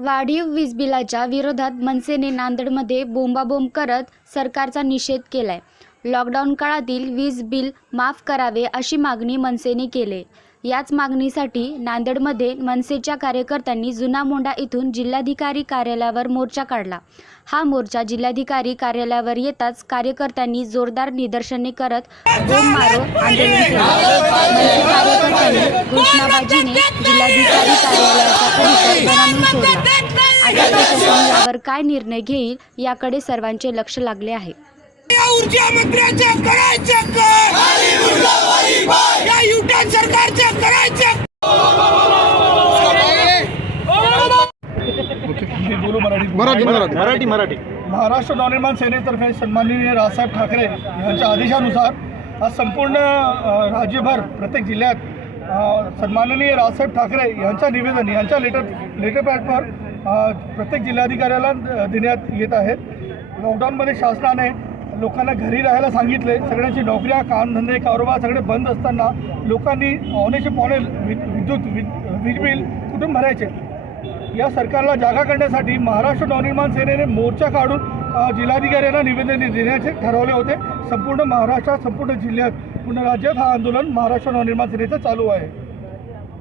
वाढीव वीज बिलाच्या विरोधात मनसेने नांदेडमध्ये बोंबाबोंब करत सरकारचा निषेध केलाय. लॉकडाऊन काळातील वीज बिल माफ करावे अशी मागणी मनसेने केली. याच मागणीसाठी नांदेडमध्ये मनसेच्या कार्यकर्त्यांनी जुना मोंडा इथून जिल्हाधिकारी कार्यालयावर मोर्चा काढला. हा मोर्चा जिल्हाधिकारी कार्यालयावर येताच कार्यकर्त्यांनी जोरदार निदर्शने करत बोंब मारो आंदोलन केले. मनसे कार्यकर्त्यांनी घोषणाबाजीने जिल्हाधिकारी कार्यालयाचा परिसर सोडला. प्रशासन यावर काय निर्णय घेईल याकडे सर्वांचे लक्ष लागले आहे. या ऊर्जा मंत्र्याचं करायचं कर. या युटन सरकारचं करायचं मी बोलू मराठी मराठी. मराठी मराठी. मराठी महाराष्ट्र नवनिर्माण सेनेतर्फे सन्माननीय रावसाहेब ठाकरे यांच्या आदेशानुसार आज संपूर्ण राज्यभर प्रत्येक जिल्ह्यात सन्माननीय रावसाहेब ठाकरे यांचं निवेदन यांच्या लेटर लेटर पॅडवर प्रत्येक जिल्हाधिकाऱ्याला देण्यात येत आहेत लॉकडाऊनमध्ये शासनाने लोकांना घरी राहायला सांगितले सगळ्यांची नोकऱ्या कामधंदे कारोबार सगळे बंद असताना लोकांनी ऑनेचे पावणे वि- विद्युत वि- वीज बिल कुठून भरायचे? या सरकारला जागा करण्यासाठी महाराष्ट्र नवनिर्माण सेनेने मोर्चा काढून जिल्हाधिकाऱ्यांना निवेदन देण्याचे ठरवले होते. संपूर्ण महाराष्ट्रात संपूर्ण जिल्ह्यात पूर्ण राज्यात हा आंदोलन महाराष्ट्र नवनिर्माण सेनेचं चालू आहे.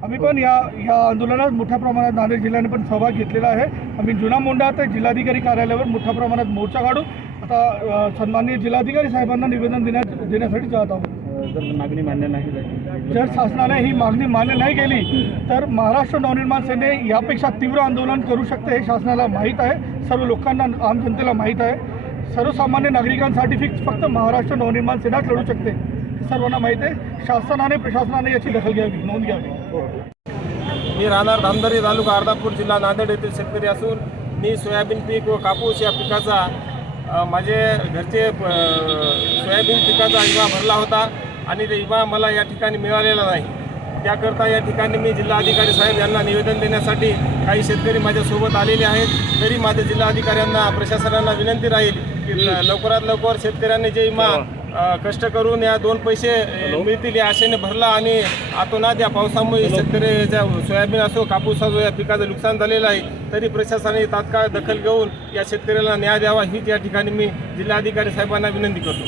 आम्ही पण या या आंदोलनात मोठ्या प्रमाणात नांदेड जिल्ह्याने पण सहभाग घेतलेला आहे. आम्ही जुना मोंढा ते जिल्हाधिकारी कार्यालयावर मोठ्या प्रमाणात मोर्चा काढून आता सन्माननीय जिल्हाधिकारी साहेबांना निवेदन देण्यात देण्यासाठी जात आहोत. जर मागणी मान्य नाही जर शासनाने ही मागणी मान्य नाही केली तर महाराष्ट्र नवनिर्माण सेने यापेक्षा तीव्र आंदोलन करू शकते हे शासनाला माहीत आहे. सर्व लोकांना आम जनतेला माहीत आहे. सर्वसामान्य नागरिकांसाठी फिक्स फक्त महाराष्ट्र नवनिर्माण सेनाच लढू शकते. सर्वांना माहीत आहे. शासनाने प्रशासनाने याची दखल घ्यावी नोंद घ्यावी. मी राहणार धामदरी तालुका अर्धापूर जिल्हा नांदेड येथील शेतकरी असून मी सोयाबीन पीक व कापूस या पिकाचा माझे घरचे सोयाबीन पिकाचा विमा भरला होता आणि ते विमा मला या ठिकाणी मिळालेला नाही. त्याकरता या ठिकाणी मी जिल्हाधिकारी साहेब यांना निवेदन देण्यासाठी काही शेतकरी माझ्यासोबत आलेले आहेत. तरी माझ्या जिल्हाधिकाऱ्यांना प्रशासनाला विनंती राहील की लवकरात लवकर शेतकऱ्यांनी जे विमा कष्ट करून या दोन पैसे मिळतील या आशेने भरला आणि आतोनात या पावसामुळे शेतकऱ्याच्या सोयाबीन असो कापूस असो या पिकाचं नुकसान झालेलं आहे तरी प्रशासनाने तात्काळ दखल घेऊन या शेतकऱ्याला न्याय द्यावा हीच या ठिकाणी मी जिल्हाधिकारी साहेबांना विनंती करतो.